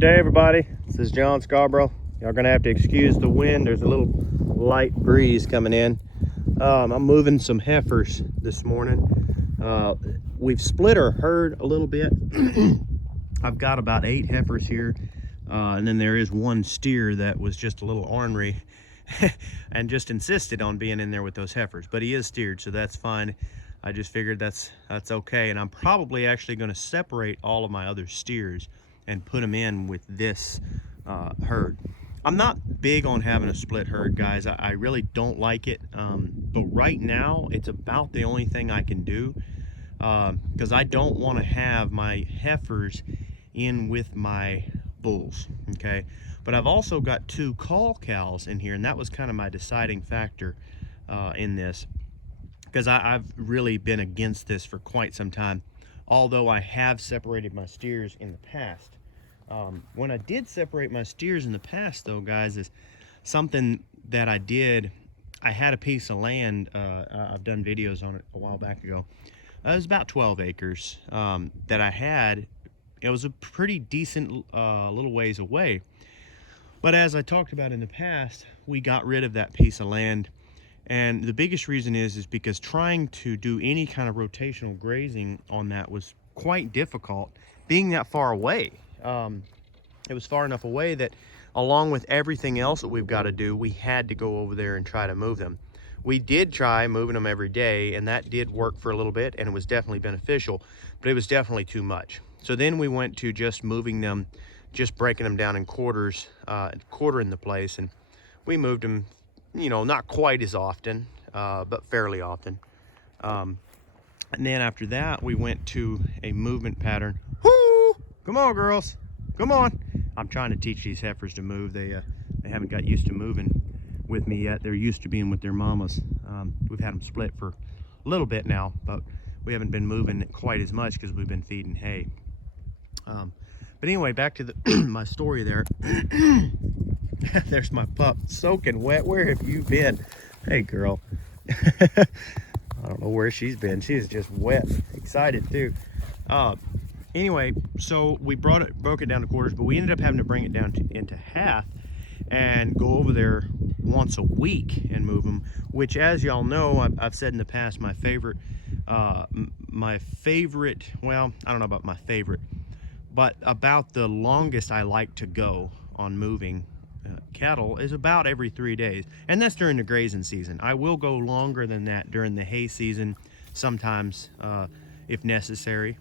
Good day, everybody. This is John Scarborough. Y'all gonna have to excuse the wind. There's a little light breeze coming in. I'm moving some heifers this morning. We've split our herd a little bit. I've got about 8 heifers here, and then there is one steer that was just a little ornery and just insisted on being in there with those heifers, but he is steered, so that's fine. I just figured that's okay, and I'm probably actually going to separate all of my other steers and put them in with this herd. I'm not big on having a split herd, guys. I really don't like it, but right now it's about the only thing I can do, because I don't want to have my heifers in with my bulls, okay? But I've also got 2 cull cows in here, and that was kind of my deciding factor in this, because I've really been against this for quite some time, although I have separated my steers in the past. When I did separate my steers in the past, though, guys, is something that I did. I had a piece of land, I've done videos on it a while back ago. It was about 12 acres that I had. It was a pretty decent little ways away. But as I talked about in the past, we got rid of that piece of land. And the biggest reason is because trying to do any kind of rotational grazing on that was quite difficult, being that far away. It was far enough away that along with everything else that we've got to do, we had to go over there and try to move them. We did try moving them every day, and that did work for a little bit, and it was definitely beneficial, but it was definitely too much. So then we went to just moving them, just breaking them down in quarters, quartering the place, and we moved them, you know, not quite as often, but fairly often. And then after that, we went to a movement pattern. Woo! Come on, girls, come on. I'm trying to teach these heifers to move. They haven't got used to moving with me yet. They're used to being with their mamas. We've had them split for a little bit now, but we haven't been moving quite as much because we've been feeding hay. But anyway, back to my story there. There's my pup, soaking wet. Where have you been? Hey, girl. I don't know where she's been. She's just wet, excited too. Anyway, so we broke it down to quarters, but we ended up having to bring it down into half and go over there once a week and move them, which, as y'all know, I've said in the past, my favorite, well, I don't know about my favorite, but about the longest I like to go on moving cattle is about every 3 days, and that's during the grazing season. I will go longer than that during the hay season sometimes, if necessary.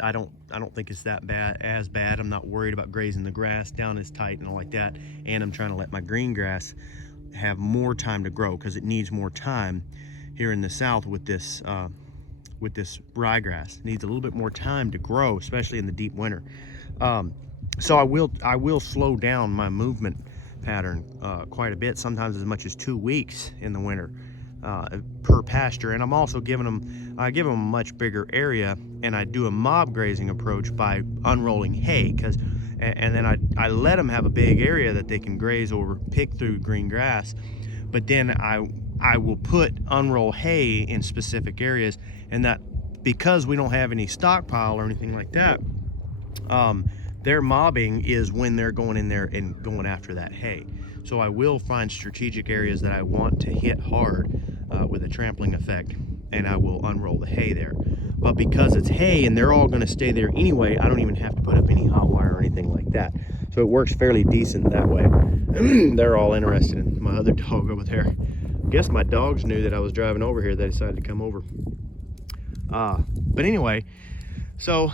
I don't think it's that bad. I'm not worried about grazing the grass down as tight and all like that, and I'm trying to let my green grass have more time to grow, because it needs more time here in the south with this ryegrass. It needs a little bit more time to grow, especially in the deep winter. So I will slow down my movement pattern quite a bit, sometimes as much as 2 weeks in the winter per pasture. And I'm also give them a much bigger area, and I do a mob grazing approach by unrolling hay, and then I let them have a big area that they can graze over, pick through green grass, but then I will unroll hay in specific areas, and that because we don't have any stockpile or anything like that, their mobbing is when they're going in there and going after that hay. So I will find strategic areas that I want to hit hard with a trampling effect, and I will unroll the hay there. But because it's hay and they're all going to stay there anyway, I don't even have to put up any hot wire or anything like that. So it works fairly decent that way. They're all interested in my other dog over there. I guess my dogs knew that I was driving over here. They decided to come over. But anyway, so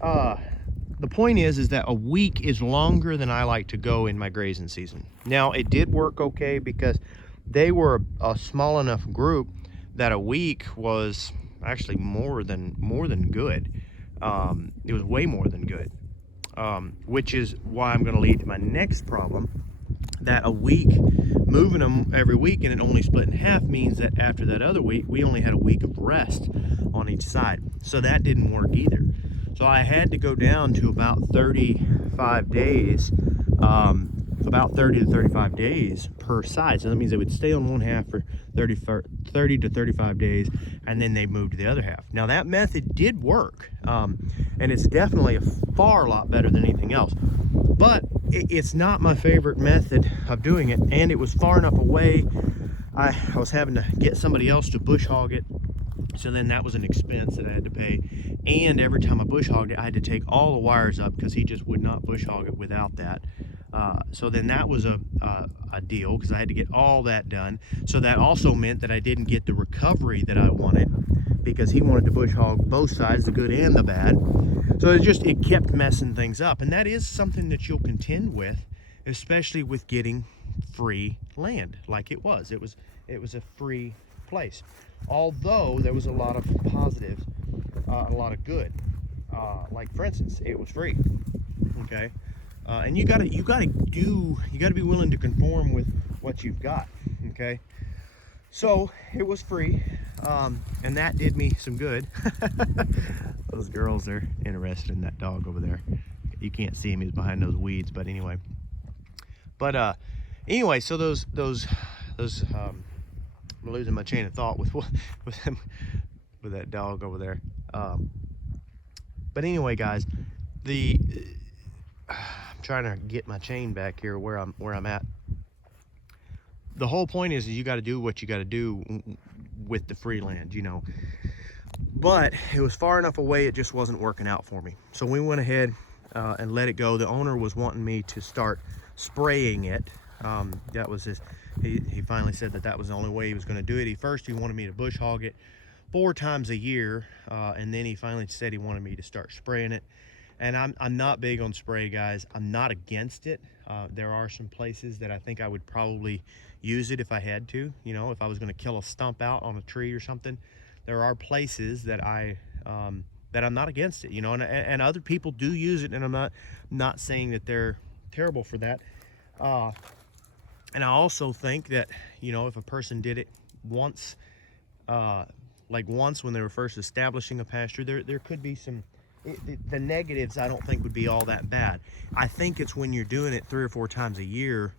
the point is that a week is longer than I like to go in my grazing season. Now, it did work okay because they were a small enough group that a week was actually more than good. It was way more than good, which is why I'm going to lead to my next problem, that a week, moving them every week and it only split in half, means that after that other week, we only had a week of rest on each side. So that didn't work either. So I had to go down to about 35 days about 30 to 35 days per side. So that means they would stay on one half for 30 to 35 days, and then they moved to the other half. Now that method did work, and it's definitely a far lot better than anything else, but it's not my favorite method of doing it, and it was far enough away. I was having to get somebody else to bush hog it, so then that was an expense that I had to pay. And every time I bush hogged it, I had to take all the wires up because he just would not bush hog it without that. So then that was a deal, because I had to get all that done. So that also meant that I didn't get the recovery that I wanted, because he wanted to bush hog both sides, the good and the bad. So it kept messing things up. And that is something that you'll contend with, especially with getting free land like it was. It was a free place. Although there was a lot of positives, a lot of good. Like for instance, it was free. Okay. And you gotta be willing to conform with what you've got. Okay. So it was free, and that did me some good. Those girls are interested in that dog over there. You can't see him; he's behind those weeds. But anyway, so those I'm losing my chain of thought with that dog over there. But anyway, guys, I'm trying to get my chain back here where I'm at. The whole point is you got to do what you got to do with the free land, you know. But it was far enough away, it just wasn't working out for me. So we went ahead and let it go. The owner was wanting me to start spraying it. That was he finally said that was the only way he was going to do it. First he wanted me to bush hog it 4 times a year, and then he finally said he wanted me to start spraying it. And I'm not big on spray, guys. I'm not against it. There are some places that I think I would probably use it if I had to, you know, if I was going to kill a stump out on a tree or something. There are places that I'm not against it, you know, and other people do use it, and I'm not saying that they're terrible for that. And I also think that, you know, if a person did it once, like once when they were first establishing a pasture, there could be some, the negatives I don't think would be all that bad. I think it's when you're doing it 3 or 4 times a year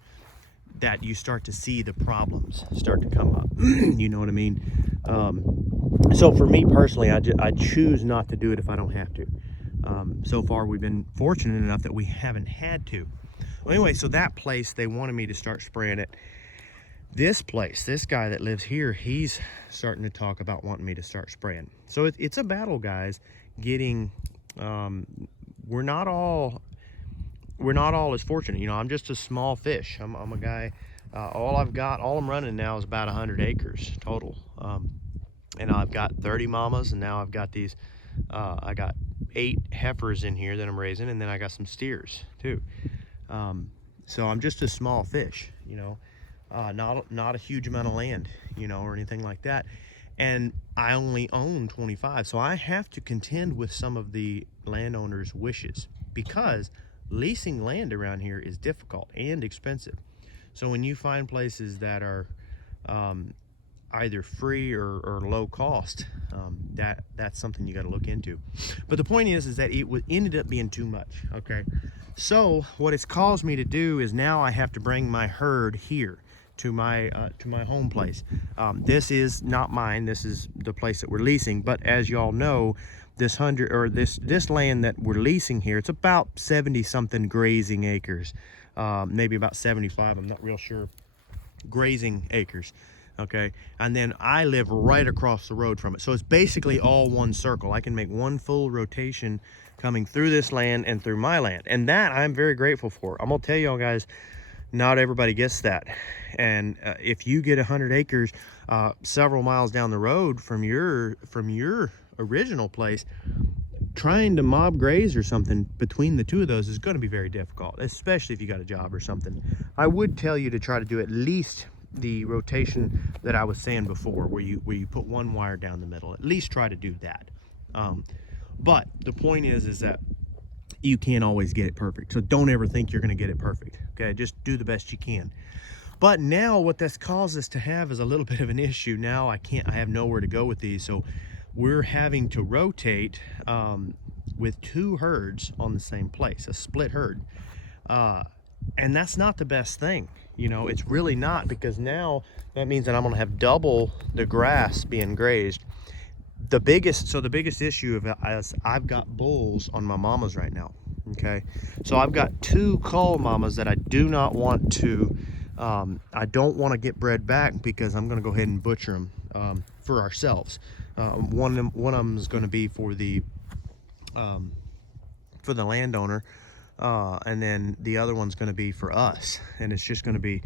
that you start to see the problems start to come up. You know what I mean? So for me personally, I choose not to do it if I don't have to. So far we've been fortunate enough that we haven't had to. Well, anyway, so that place, they wanted me to start spraying it. This place, this guy that lives here, he's starting to talk about wanting me to start spraying. So it's a battle, guys, getting, we're not all as fortunate. You know, I'm just a small fish. I'm a guy, all I'm running now is about 100 acres total. And I've got 30 mamas, and now I've got these, I got 8 heifers in here that I'm raising, and then I got some steers too. So I'm just a small fish, you know, not a huge amount of land, you know, or anything like that. And I only own 25. So I have to contend with some of the landowners' wishes, because leasing land around here is difficult and expensive. So when you find places that are either free or low cost, that's something you got to look into. But the point is that it ended up being too much. Okay, so what it's caused me to do is now I have to bring my herd here to my home place. This is not mine. This is the place that we're leasing. But as y'all know, this land that we're leasing here, it's about 70 something grazing acres, maybe about 75. I'm not real sure. Grazing acres. Okay, and then I live right across the road from it, so it's basically all one circle. I can make one full rotation coming through this land and through my land, and that I'm very grateful for. I'm gonna tell y'all guys, not everybody gets that. And if you get 100 acres several miles down the road from your original place, trying to mob graze or something between the two of those is going to be very difficult, especially if you got a job or something. I would tell you to try to do at least the rotation that I was saying before, where you put one wire down the middle. At least try to do that. But the point is that you can't always get it perfect. So don't ever think you're going to get it perfect. Okay, just do the best you can. But now what this caused us to have is a little bit of an issue. Now I have nowhere to go with these, so we're having to rotate with 2 herds on the same place, a split herd. And that's not the best thing. You know, it's really not, because now that means that I'm going to have double the grass being grazed. The biggest issue of it is I've got bulls on my mamas right now. Okay, so I've got 2 cull mamas that I do not want to I don't want to get bred back, because I'm going to go ahead and butcher them for ourselves. One of them is going to be for the landowner, and then the other one's going to be for us, and it's just going to be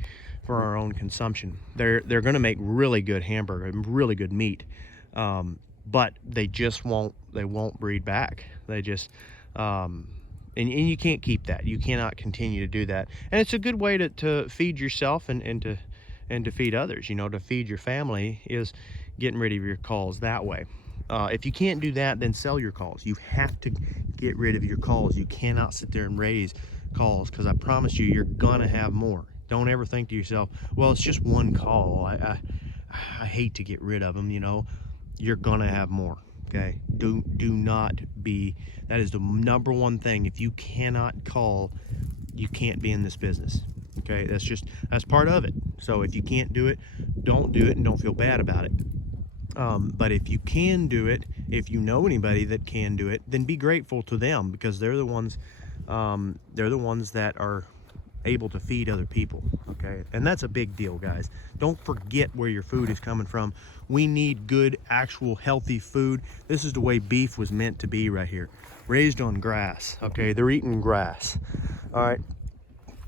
for our own consumption. They're going to make really good hamburger and really good meat, but they won't breed back. They just and you can't keep that. You cannot continue to do that. And it's a good way to feed yourself and to feed others. You know, to feed your family is getting rid of your culls that way. If you can't do that, then sell your culls. You have to get rid of your culls. You cannot sit there and raise culls, because I promise you, you're gonna have more. Don't ever think to yourself, well, it's just one cull, I hate to get rid of them. You know, you're gonna have more. Okay, do not be, that is the number one thing. If you cannot cull, you can't be in this business. Okay, that's part of it. So if you can't do it, don't do it, and don't feel bad about it. But if you can do it, if you know anybody that can do it, then be grateful to them, because they're the ones that are able to feed other people. Okay, and that's a big deal, guys. Don't forget where your food is coming from. We need good, actual, healthy food. This is the way beef was meant to be right here, raised on grass. Okay, they're eating grass. All right,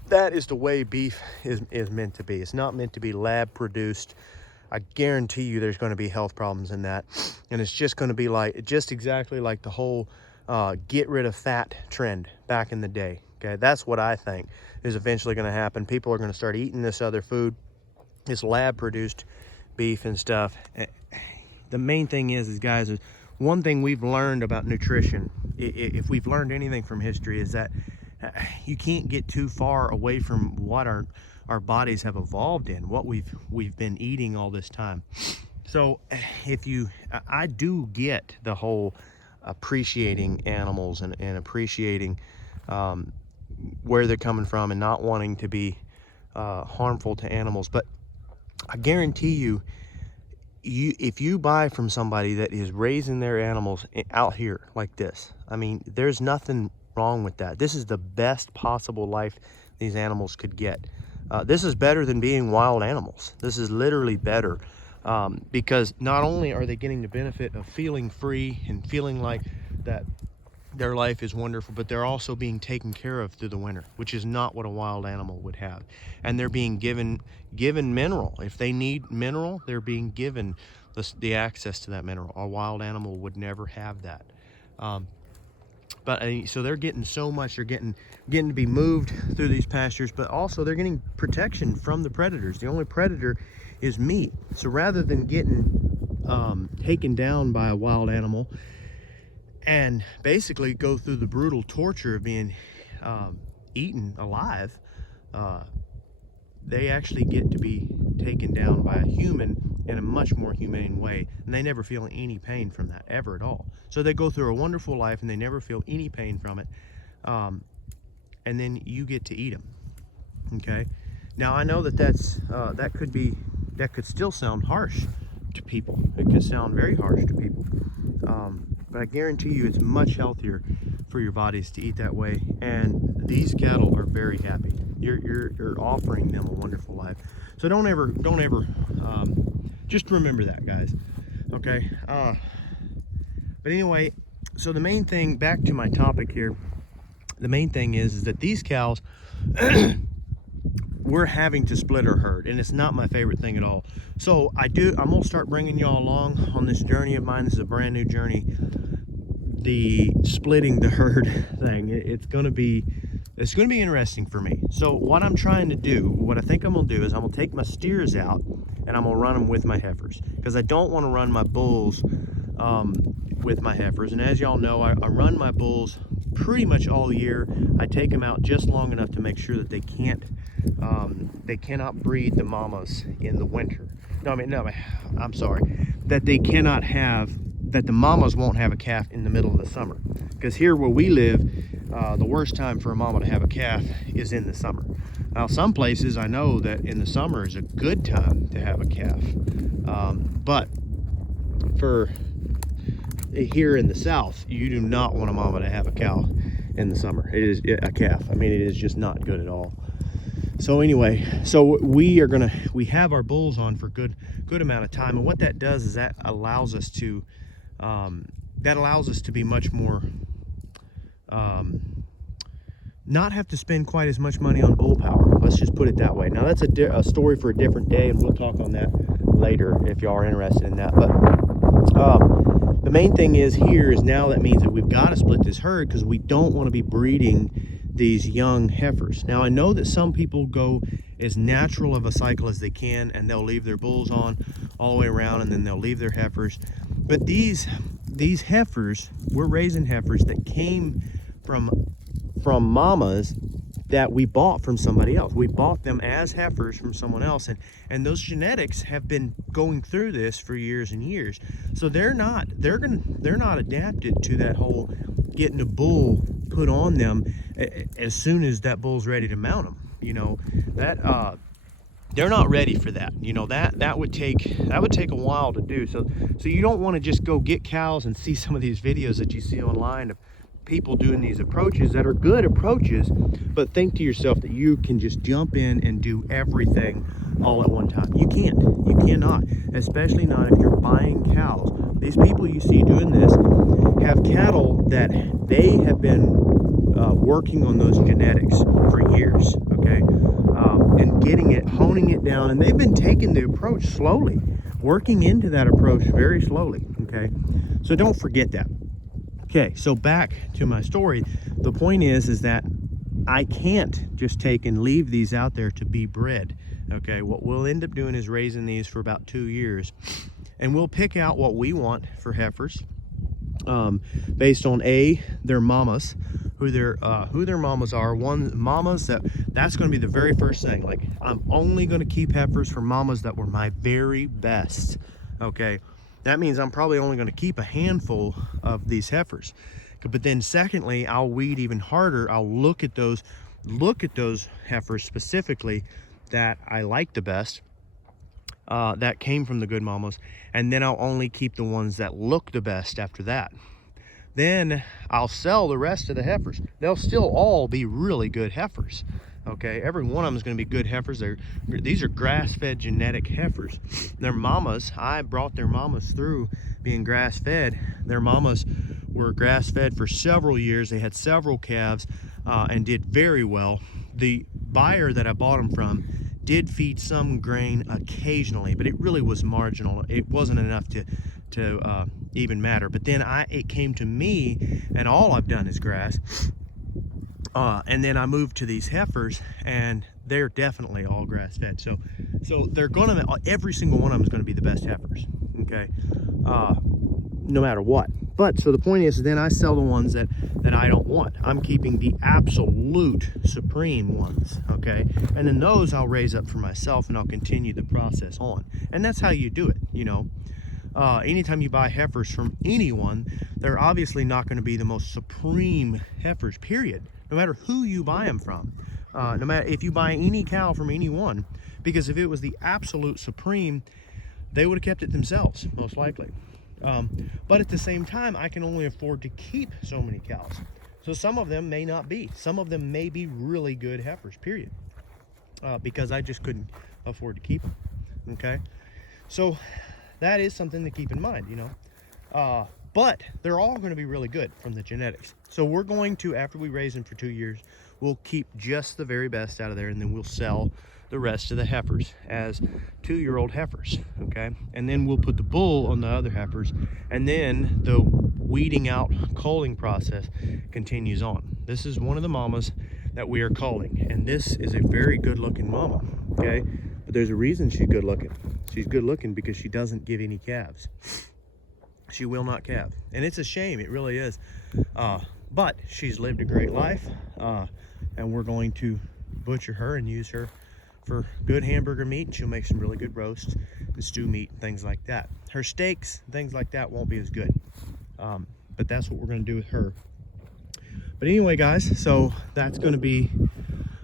that is the way beef is meant to be. It's not meant to be lab produced. I guarantee you there's going to be health problems in that, and it's just going to be just exactly like the whole get rid of fat trend back in the day. Okay, that's what I think is eventually going to happen. People are going to start eating this other food, this lab produced beef and stuff. The main thing is guys, is one thing we've learned about nutrition, if we've learned anything from history, is that you can't get too far away from what our bodies have evolved in, what we've been eating all this time. So I do get the whole appreciating animals and appreciating where they're coming from and not wanting to be harmful to animals. But I guarantee you, if you buy from somebody that is raising their animals out here like this, I mean, there's nothing wrong with that. This is the best possible life these animals could get. This is better than being wild animals. This is literally better, because not only are they getting the benefit of feeling free and feeling like that their life is wonderful, but they're also being taken care of through the winter, which is not what a wild animal would have. And they're being given mineral. If they need mineral, they're being given the access to that mineral. A wild animal would never have that. So they're getting so much. They're getting to be moved through these pastures, but also they're getting protection from the predators. The only predator is meat. So rather than getting taken down by a wild animal and basically go through the brutal torture of being eaten alive, they actually get to be taken down by a human in a much more humane way, and they never feel any pain from that, ever at all. So they go through a wonderful life and they never feel any pain from it, and then you get to eat them. Okay, now I know that could still sound harsh to people. It could sound very harsh to people, but I guarantee you it's much healthier for your bodies to eat that way, and these cattle are very happy. You're offering them a wonderful life. So don't ever just remember that, guys. Okay, but anyway, so the main thing, back to my topic here, the main thing is that these cows we're having to split our herd, and it's not my favorite thing at all. So I'm gonna start bringing y'all along on this journey of mine. This is a brand new journey, the splitting the herd thing. It's gonna be interesting for me. So what I'm trying to do, what I think I'm gonna do, is I'm gonna take my steers out and I'm gonna run them with my heifers, because I don't want to run my bulls with my heifers. And as y'all know, I run my bulls pretty much all year. I take them out just long enough to make sure that they cannot breed the mamas in the winter. I'm sorry, that the mamas won't have a calf in the middle of the summer, because here where we live, the worst time for a mama to have a calf is in the summer. Now, some places I know that in the summer is a good time to have a calf, but for here in the south, you do not want a mama to have a cow in the summer. It is a calf. I mean, it is just not good at all. So anyway, so we have our bulls on for good amount of time, and what that does is that allows us to be much more not have to spend quite as much money on bull power. Let's just put it that way. Now that's a story for a different day, and we'll talk on that later if y'all are interested in that. But the main thing is here is now that means that we've got to split this herd because we don't want to be breeding these young heifers. Now I know that some people go as natural of a cycle as they can, and they'll leave their bulls on all the way around, and then they'll leave their heifers. But these heifers, we're raising heifers that came from mamas that we bought from somebody else. We bought them as heifers from someone else, and those genetics have been going through this for years and years. So they're not adapted to that whole getting a bull put on them as soon as that bull's ready to mount them. You know, that they're not ready for that. You know, that would take a while to do. So you don't want to just go get cows and see some of these videos that you see online of people doing these approaches that are good approaches, but think to yourself that you can just jump in and do everything all at one time. You can't. You cannot, especially not if you're buying cows. These people you see doing this have cattle that they have been working on those genetics for years, okay, and honing it down, and they've been taking the approach slowly, working into that approach very slowly, okay? So don't forget that. Okay, so back to my story. The point is that I can't just take and leave these out there to be bred. Okay, what we'll end up doing is raising these for about 2 years, and we'll pick out what we want for heifers based on their mamas, who their mamas are. That's going to be the very first thing. Like, I'm only going to keep heifers for mamas that were my very best. Okay, that means I'm probably only going to keep a handful of these heifers. But then secondly, I'll weed even harder. I'll look at those heifers specifically that I like the best, that came from the good mamas, and then I'll only keep the ones that look the best after that. Then I'll sell the rest of the heifers. They'll still all be really good heifers. Okay, every one of them is going to be good heifers. These are grass-fed genetic heifers. Their mamas, I brought their mamas through being grass-fed. Their mamas were grass-fed for several years. They had several calves and did very well. The buyer that I bought them from did feed some grain occasionally, but it really was marginal. It wasn't enough to even matter. But then it came to me, and all I've done is grass. And then I moved to these heifers, and they're definitely all grass-fed. So they're gonna, every single one of them is gonna be the best heifers, okay? No matter what. But so the point is, then I sell the ones that I don't want. I'm keeping the absolute supreme ones, okay? And then those I'll raise up for myself, and I'll continue the process on. And that's how you do it, you know? Anytime you buy heifers from anyone, they're obviously not going to be the most supreme heifers, period. No matter who you buy them from, no matter if you buy any cow from anyone, because if it was the absolute supreme, they would have kept it themselves, most likely. But at the same time, I can only afford to keep so many cows. So some of them may not be. Some of them may be really good heifers, period, because I just couldn't afford to keep them, okay? So that is something to keep in mind, you know. But they're all going to be really good from the genetics. So we're going to, after we raise them for 2 years, we'll keep just the very best out of there, and then we'll sell the rest of the heifers as 2-year-old heifers, okay? And then we'll put the bull on the other heifers, and then the weeding out culling process continues on. This is one of the mamas that we are culling, and this is a very good looking mama, okay? But there's a reason she's good looking. She's good looking because she doesn't give any calves. She will not calve, and it's a shame, it really is. But she's lived a great life, and we're going to butcher her and use her for good hamburger meat, and she'll make some really good roasts and stew meat and things like that. Her steaks, things like that, won't be as good, but that's what we're going to do with her. But anyway, guys, so that's going to be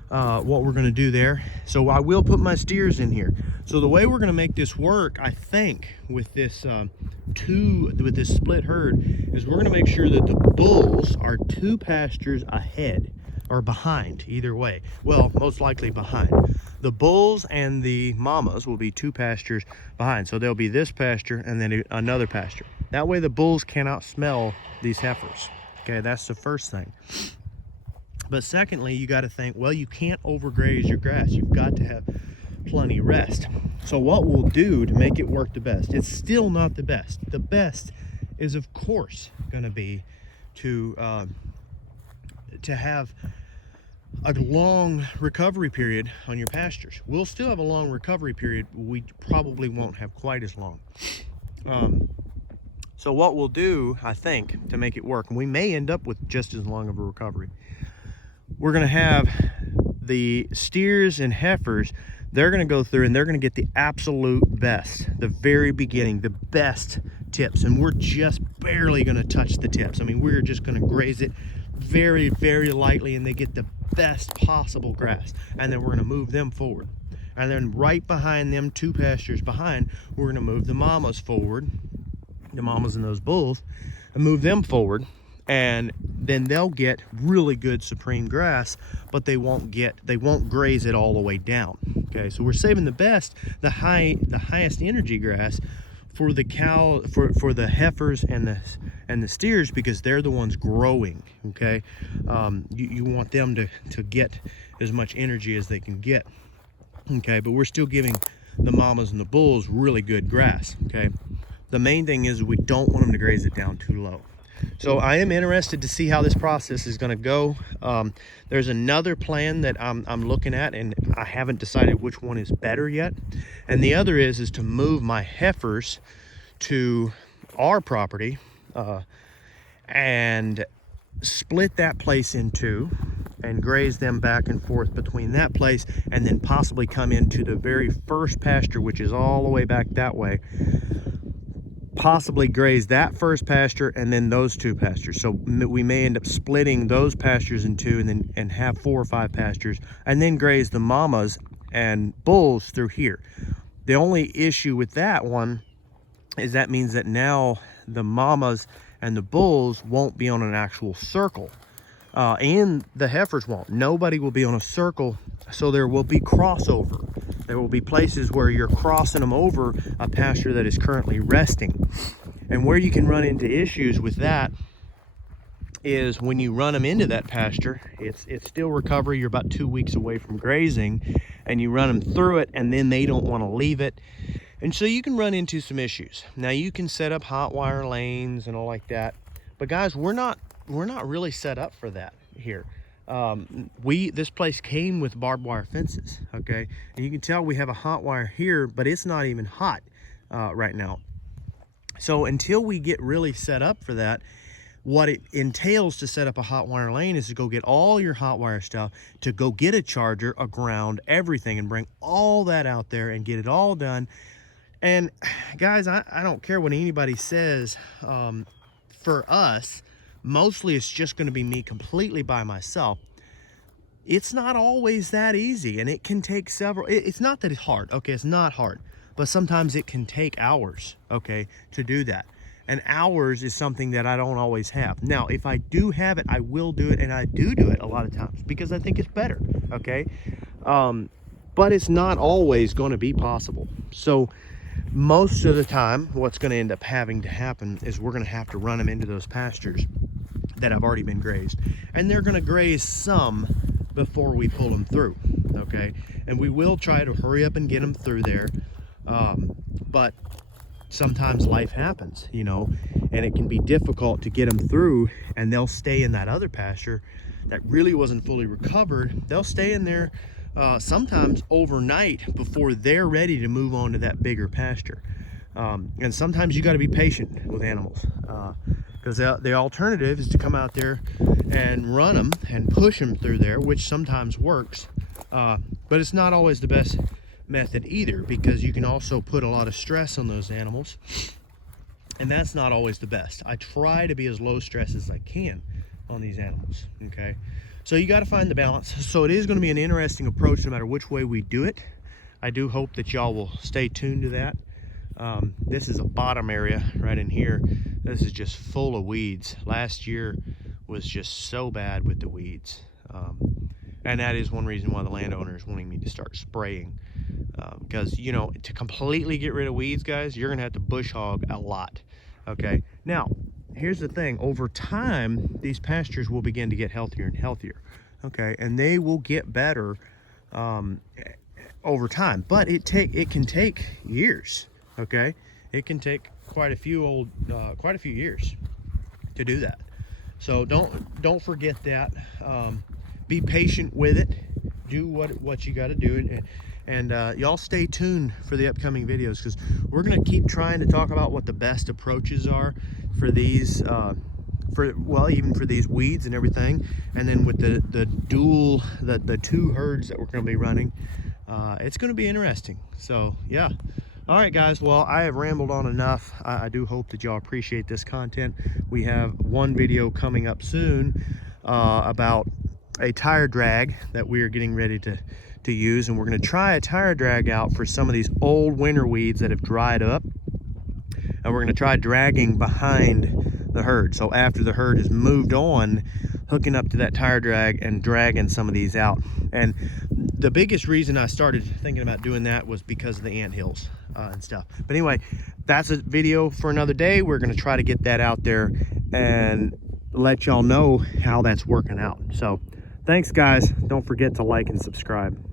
what we're going to do there. So I will put my steers in here. So the way we're going to make this work, I think, with this split herd, is we're going to make sure that the bulls are 2 pastures ahead or behind, either way. Well, most likely behind. The bulls and the mamas will be 2 pastures behind. So there'll be this pasture and then another pasture. That way the bulls cannot smell these heifers. Okay, that's the first thing. But secondly, you got to think, well, you can't overgraze your grass. You've got to have plenty rest. So what we'll do to make it work the best, it's still not the best. The best is, of course, going to be to have a long recovery period on your pastures. We'll still have a long recovery period. We probably won't have quite as long. So what we'll do, I think, to make it work, and we may end up with just as long of a recovery, we're going to have the steers and heifers. They're going to go through and they're going to get the absolute best, the very beginning, the best tips. And we're just barely going to touch the tips. I mean, we're just going to graze it very, very lightly, and they get the best possible grass. And then we're going to move them forward. And then right behind them, 2 pastures behind, we're going to move the mamas forward, the mamas and those bulls, and move them forward. And then they'll get really good supreme grass, but they won't graze it all the way down. Okay, so we're saving the best, the highest energy grass for the cow, for the heifers and the steers, because they're the ones growing. Okay, you want them to get as much energy as they can get. Okay, but we're still giving the mamas and the bulls really good grass. Okay, the main thing is we don't want them to graze it down too low. So I am interested to see how this process is going to go. There's another plan that I'm looking at, and I haven't decided which one is better yet. And the other is to move my heifers to our property and split that place in 2 and graze them back and forth between that place, and then possibly come into the very first pasture, which is all the way back that way. Possibly graze that first pasture and then those 2 pastures. So we may end up splitting those pastures in 2 and have 4 or 5 pastures, and then graze the mamas and bulls through here. The only issue with that one is that means that now the mamas and the bulls won't be on an actual circle, and the heifers won't. Nobody will be on a circle, so there will be crossover. There will be places where you're crossing them over a pasture that is currently resting. And where you can run into issues with that is when you run them into that pasture, it's still recovery. You're about 2 weeks away from grazing, and you run them through it, and then they don't want to leave it. And so you can run into some issues. Now you can set up hot wire lanes and all like that. But guys, we're not really set up for that here. This place came with barbed wire fences. Okay, and you can tell we have a hot wire here, but it's not even hot right now. So until we get really set up for that, what it entails to set up a hot wire lane is to go get all your hot wire stuff, to go get a charger, a ground, everything, and bring all that out there and get it all done. And guys, I don't care what anybody says. For us, mostly it's just going to be me completely by myself. It's not always that easy, and it can take several. It's not that it's hard. Okay, it's not hard, but sometimes it can take hours, okay, to do that. And hours is something that I don't always have. Now, if I do have it, I will do it, and I do it a lot of times because I think it's better, okay? But it's not always going to be possible. So most of the time, what's going to end up having to happen is we're going to have to run them into those pastures that have already been grazed. And they're going to graze some before we pull them through, okay? And we will try to hurry up and get them through there. But sometimes life happens, you know, and it can be difficult to get them through, and they'll stay in that other pasture that really wasn't fully recovered. They'll stay in there sometimes overnight before they're ready to move on to that bigger pasture. And sometimes you got to be patient with animals, because the alternative is to come out there and run them and push them through there, which sometimes works, but it's not always the best method either, because you can also put a lot of stress on those animals, and that's not always the best. I try to be as low stress as I can, on these animals, okay? So you got to find the balance. So it is going to be an interesting approach no matter which way we do it. I do hope that y'all will stay tuned to that. This is a bottom area right in here. This is just full of weeds. Last year was just so bad with the weeds. And that is one reason why the landowner is wanting me to start spraying. Because, you know, to completely get rid of weeds, guys, you're going to have to bush hog a lot. Okay. Now, here's the thing. Over time, these pastures will begin to get healthier and healthier. Okay. And they will get better over time. But it can take years. Okay. It can take quite a few years to do that. So don't forget that. Be patient with it. Do what you got to do, and y'all stay tuned for the upcoming videos, because we're gonna keep trying to talk about what the best approaches are for these, even for these weeds and everything. And then with the two herds that we're gonna be running, it's gonna be interesting. So yeah. All right, guys, well, I have rambled on enough. I do hope that y'all appreciate this content. We have one video coming up soon about a tire drag that we are getting ready to use, and we're going to try a tire drag out for some of these old winter weeds that have dried up, and we're going to try dragging behind the herd. So after the herd has moved on, hooking up to that tire drag and dragging some of these out. And the biggest reason I started thinking about doing that was because of the anthills and stuff. But anyway, that's a video for another day. We're going to try to get that out there and let y'all know how that's working out. So thanks, guys. Don't forget to like and subscribe.